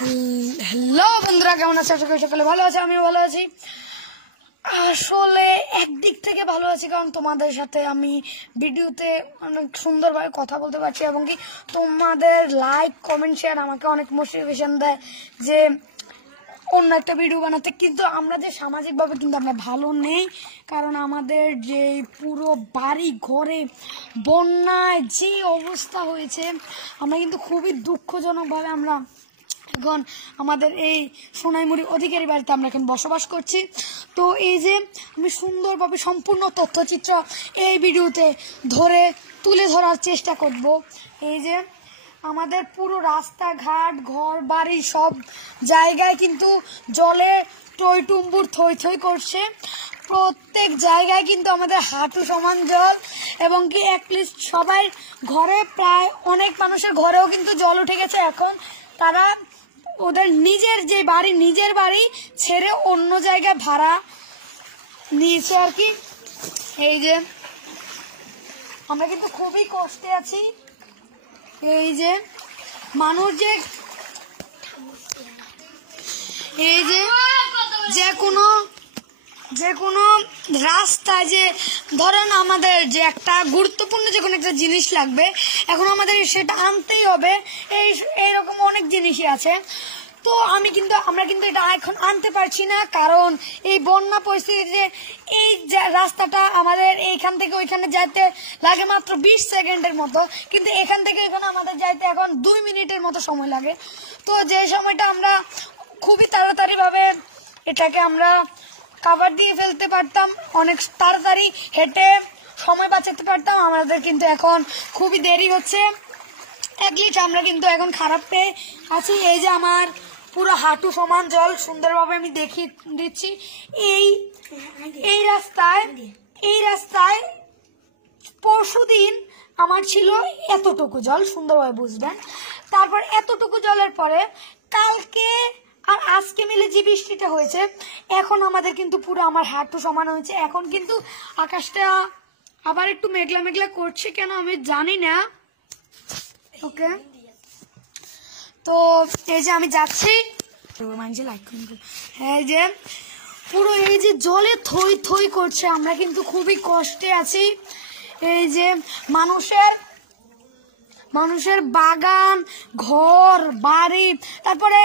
Hello বন্ধুরা, কেমন আছো? আশা করি সকালে ভালো আছে, আমিও ভালো আছি। আসলে একদিক থেকে ভালো আছি, কারণ তোমাদের সাথে আমি ভিডিওতে অনেক সুন্দরভাবে কথা বলতে পারছি এবং কি তোমাদের লাইক কমেন্ট শেয়ার আমাকে অনেক মোটিভেশন দেয় যে অন্য একটা ভিডিও বানাতে। কিন্তু আমরা যে সামাজিকভাবে কিন্তু আমরা ভালো নেই, কারণ আমাদের যে পুরো বাড়ি ঘরে বন্যায় যে অবস্থা হয়েছে, আমরা কিন্তু খুবই দুঃখজনকভাবে আমরা এখন আমাদের এই সোনাইমুড়ি অধিকারী বাড়িতে আমরা এখন বসবাস করছি। তো এই যে আমি সুন্দরভাবে সম্পূর্ণ তথ্যচিত্র এই ভিডিওতে তুলে ধরার চেষ্টা করব। এই যে আমাদের পুরো রাস্তাঘাট ঘর বাড়ি সব জায়গায় কিন্তু জলে টইটুম্বুর থই থই করছে। প্রত্যেক জায়গায় কিন্তু আমাদের হাঁটু সমান জল, এবং কি অ্যাটলিস্ট সবাই ঘরে প্রায় অনেক মানুষের ঘরেও কিন্তু জল উঠে গেছে। এখন তারা ওদের নিজের বাড়ি ছেড়ে অন্য জায়গায় ভাড়া নিয়েছে আর কি। এই যে আমরা কিন্তু খুবই কষ্টে আছি। এই যে মানুষ যে কোনো রাস্তায় যে ধরেন আমাদের যে একটা গুরুত্বপূর্ণ যে কোনো একটা জিনিস লাগবে, এখন আমাদের সেটা আনতেই হবে। এইরকম অনেক জিনিসই আছে। তো আমরা কিন্তু এটা এখন আনতে পারছি না, কারণ এই বন্যা পরিস্থিতিতে এই রাস্তাটা আমাদের এইখান থেকে ওইখানে যাইতে লাগে মাত্র 20 সেকেন্ডের মতো, কিন্তু এখান থেকে এখানে আমাদের যাইতে এখন 2 মিনিটের মতো সময় লাগে। তো যে সময়টা আমরা খুবই তাড়াতাড়ি ভাবে এটাকে আমরা কাভার দিয়ে ফেলতে পারতাম, অনেক তাড়াতাড়ি হেঁটে সময় বাঁচাতে পারতাম, আমাদের কিন্তু এখন খুবই দেরি হচ্ছে। একলিট আমরা কিন্তু এখন খারাপ পেয়ে আছি। এই যে আমার পুরো হাঁটু সমান জল, সুন্দরভাবে আমি দেখিয়ে দিচ্ছি। এই রাস্তায় পরশুদিন আমার ছিল এতটুকু জল, সুন্দরভাবে বুঝবেন। তারপর এতটুকু জলের পরে কালকে আর আজকে মিলে যে বৃষ্টিটা হয়েছে, এখন আমাদের কিন্তু পুরো আমার হাঁটু সমান হয়েছে। এখন কিন্তু আকাশটা আবার একটু মেঘলা মেঘলা করছে, কেন আমি জানি না। ওকে, তো এই যে আমি যাচ্ছি, এই যে পুরো এই যে জলে থই থই করছে, আমরা কিন্তু খুবই কষ্টে আছি। এই যে মানুষের বাগান ঘর বাড়ি, তারপরে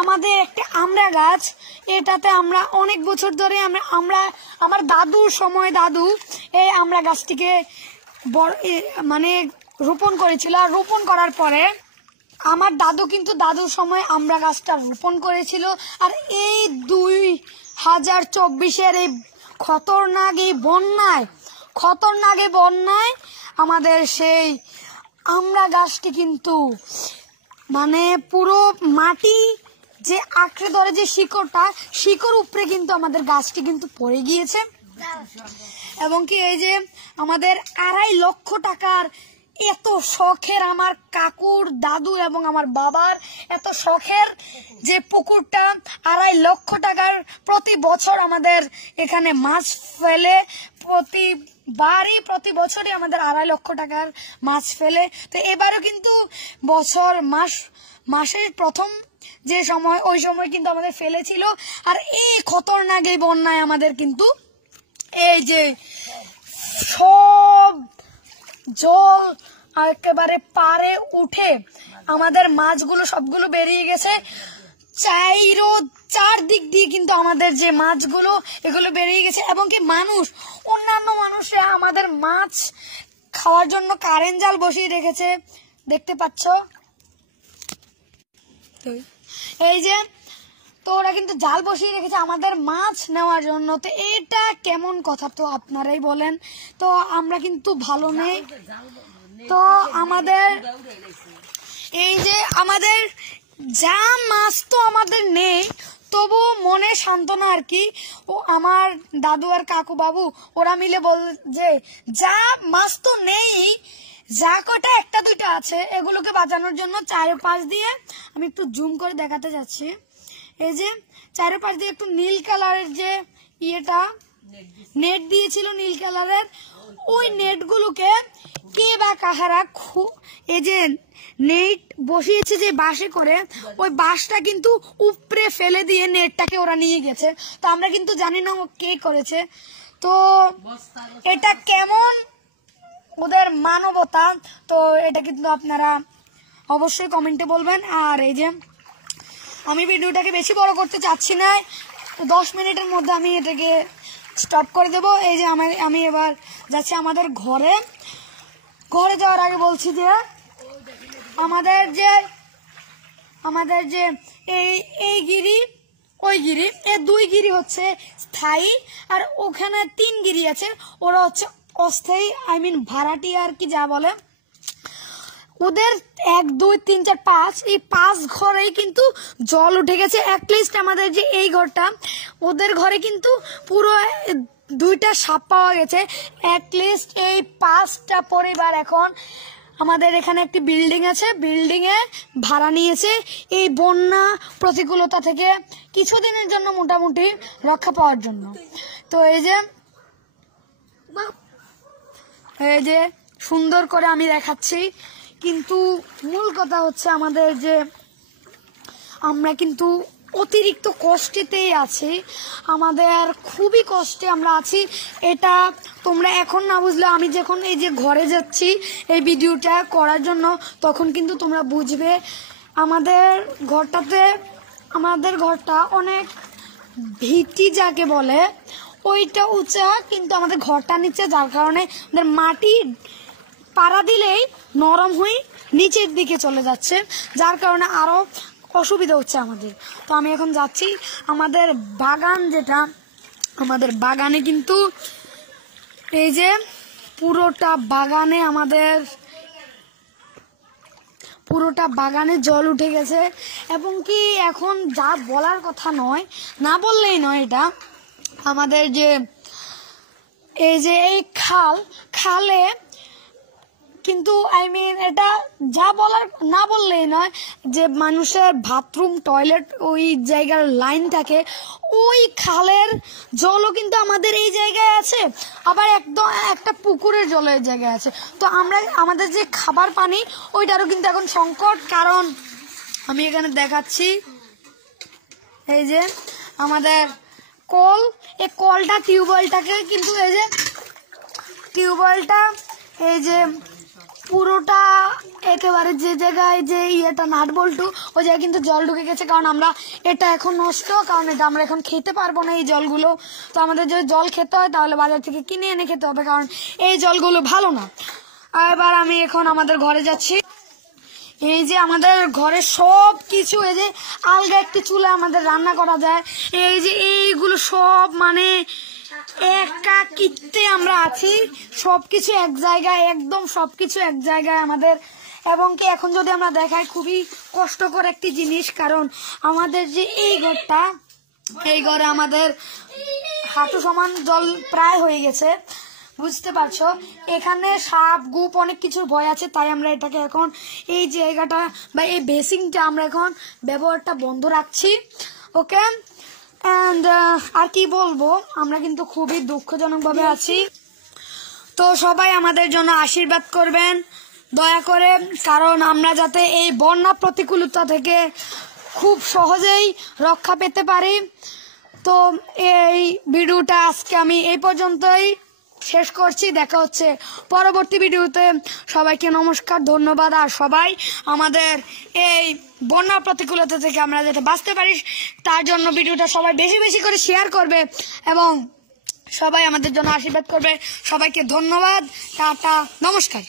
আমাদের একটা আমড়া গাছ, এটাতে আমরা অনেক বছর ধরে আমার দাদুর সময় দাদু এই আমড়া গাছটিকে রোপণ করেছিল। আর রোপণ করার পরে আমার দাদু কিন্তু দাদুর সময় আমড়া গাছটা রোপণ করেছিল। আর এই 2024-এর এই খতরনাক বন্যায় আমাদের সেই আমড়া গাছটি কিন্তু পুরো মাটি যে আঁকড়ে ধরে যে শিকড় উপরে কিন্তু আমাদের গাছটি কিন্তু পড়ে গিয়েছে। এবং কি এই যে আমাদের 2.5 লক্ষ টাকার এত শখের, আমার কাকুর দাদু এবং আমার বাবার এত শখের যে পুকুরটা, 2.5 লক্ষ টাকার প্রতি বছর আমাদের এখানে মাছ ফেলে, প্রতি বছরই আমাদের 2.5 লক্ষ টাকার মাছ ফেলে। তো এবারও কিন্তু মাসের প্রথম যে সময়, ওই সময় কিন্তু আমাদের ফেলেছিল। আর এই খতরনাক এই বন্যায় আমাদের কিন্তু এই যে সব জল একেবারে পারে উঠে আমাদের মাছগুলো সবগুলো বেরিয়ে গেছে। চারদিক দিয়ে কিন্তু আমাদের যে মাছগুলো এগুলো বেরিয়ে গেছে। এবং কি অন্যান্য মানুষরা আমাদের মাছ খাওয়ার জন্য কারেন্ট জাল বসিয়ে রেখেছে, দেখতে পাচ্ছ। এই যে তো ওরা কিন্তু জাল বসিয়ে রেখেছে আমাদের মাছ নেওয়ার জন্য। তো এটা কেমন কথা, তো আপনারাই বলেন। তো আমরা কিন্তু ভালো নেই। তো আমাদের যা মাছ তো আমাদের নেই, তবু মনে সান্ত্বনা আর কি। ও আমার দাদু আর কাকু বাবু ওরা মিলে বল যে যা মাছ তো নেই, যা কটা একটা দুইটা আছে, এগুলোকে বাঁচানোর জন্য চারপাশ দিয়ে আমি একটু জুম করে দেখাতে যাচ্ছি। এই যে চারপাশ দিয়ে একটু নীল কালারের যে ইয়েটা নেট দিয়েছিল নীল কালারের। ওই নেটগুলোকে কে বা কাহারা এই যে নেট বসিয়েছে যে বাঁশে করে, ওই বাঁশটা কিন্তু উপরে ফেলে দিয়ে নেটটাকে ওরা নিয়ে গেছে। তো আমরা কিন্তু জানি না কে করেছে। তো এটা কেমন ওদের মানবতা, তো এটা কিন্তু আপনারা অবশ্যই কমেন্টে বলবেন। আর এই যে আমি ভিডিওটাকে বেশি বড় করতে চাচ্ছি না, 10 মিনিটের মধ্যে আমি এটাকে স্টপ করে দেব। এই যে আমি এবার যাচ্ছি আমাদের ঘরে। ঘরে যাওয়ার আগে বলছি যে আমাদের যে এই গিরি ওই গিরি, এই 2 গিরি হচ্ছে স্থায়ী, আর ওখানে 3 গিরি আছে, ওরা হচ্ছে অস্থায়ী, ভাড়াটি আর কি যা বলে। ওদের 1 2 3 4 5 এই 5 ঘরেই কিন্তু জল উঠে গেছে। অ্যাটলিস্ট আমাদের যে এই ঘরটা, ওদের ঘরে কিন্তু পুরো 2টা সাপ পাওয়া গেছে। অ্যাটলিস্ট এই 5টা পরিবার এখন আমাদের এখানে একটি বিল্ডিং আছে, বিল্ডিং এ ভাড়া নিয়েছে এই বন্যা প্রতিকূলতা থেকে কিছুদিনের জন্য মোটামুটি রক্ষা পাওয়ার জন্য। তো এই যে সুন্দর করে আমি দেখাচ্ছি, কিন্তু মূল কথা হচ্ছে আমাদের যে আমরা কিন্তু অতিরিক্ত কষ্টেতেই আছি, আমাদের খুবই কষ্টে আমরা আছি। এটা তোমরা এখন না বুঝলে আমি যখন এই যে ঘরে যাচ্ছি এই ভিডিওটা করার জন্য, তখন কিন্তু তোমরা বুঝবে। আমাদের ঘরটা অনেক ভিটি যাকে বলে, ওইটা উঁচা, কিন্তু আমাদের ঘরটা নিচে, যার কারণে আমাদের মাটি পাড়া দিলেই নরম হয়ে নিচের দিকে চলে যাচ্ছে, যার কারণে আরো অসুবিধা হচ্ছে আমাদের। তো আমি এখন যাচ্ছি আমাদের বাগান, যেটা আমাদের বাগানে কিন্তু এই যে পুরোটা বাগানে জল উঠে গেছে, এবং কি এখন যা বলার কথা নয়, না বললেই নয়, এটা আমাদের যে এই যে এই খালে কিন্তু এটা যা বলার না বললেই নয়, যে মানুষের বাথরুম টয়লেট ওই জায়গার লাইন থাকে, ওই খালের জলও কিন্তু আমাদের এই জায়গায় আছে, আবার একদম একটা পুকুরের জল এই জায়গায় আছে। তো আমাদের যে খাবার পানি ওইটারও কিন্তু এখন সংকট। কারণ আমি এখানে দেখাচ্ছি, এই যে আমাদের কল, এই কলটা টিউবওয়েলটাকে কিন্তু এই যে টিউবওয়েলটা এই যে পুরোটা একেবারে যে জায়গায় যে নাট বল্টু ওই জায়গায় কিন্তু জল ঢুকে গেছে। কারণ আমরা এটা এখন নষ্ট, কারণ এটা আমরা এখন খেতে পারবো না এই জলগুলো। তো আমাদের যদি জল খেতে হয় তাহলে বাজার থেকে কিনে এনে খেতে হবে, কারণ এই জলগুলো ভালো না। এবার আমি এখন আমাদের ঘরে যাচ্ছি। এই যে আমাদের ঘরে সব কিছু, এই যে আলগা একটি চুলা আমাদের রান্না করা যায়, এই যে এইগুলো সব একাকিত্বে আমরা আছি, সবকিছু এক জায়গায়, একদম সবকিছু এক জায়গায় আমাদের। এবং কি এখন যদি আমরা দেখাই, খুবই কষ্টকর একটি জিনিস, কারণ আমাদের যে এই ঘরটা, এই ঘরে আমাদের হাঁটু সমান জল প্রায় হয়ে গেছে, বুঝতে পারছো। এখানে সাপ গুপ অনেক কিছুর ভয় আছে, তাই আমরা এটাকে এখন এই জায়গাটা বা এই বেসিংটা আমরা এখন ব্যবহারটা বন্ধ রাখছি। ওকে, এন্ড আর কি বলবো, আমরা কিন্তু খুবই দুঃখজনক ভাবে আছি। তো সবাই আমাদের জন্য আশীর্বাদ করবেন দয়া করে, কারণ আমরা যাতে এই বন্যা প্রতিকূলতা থেকে খুব সহজেই রক্ষা পেতে পারি। তো এই ভিডিওটা আজকে আমি এই পর্যন্তই শেষ করছি। দেখা হচ্ছে পরবর্তী ভিডিওতে। সবাইকে নমস্কার, ধন্যবাদ। আর সবাই আমাদের এই বন্যা প্রতিকূলতা থেকে আমরা যাতে বাঁচতে পারি তার জন্য ভিডিওটা সবাই বেশি বেশি করে শেয়ার করবে এবং সবাই আমাদের জন্য আশীর্বাদ করবে। সবাইকে ধন্যবাদ, টাটা, নমস্কার।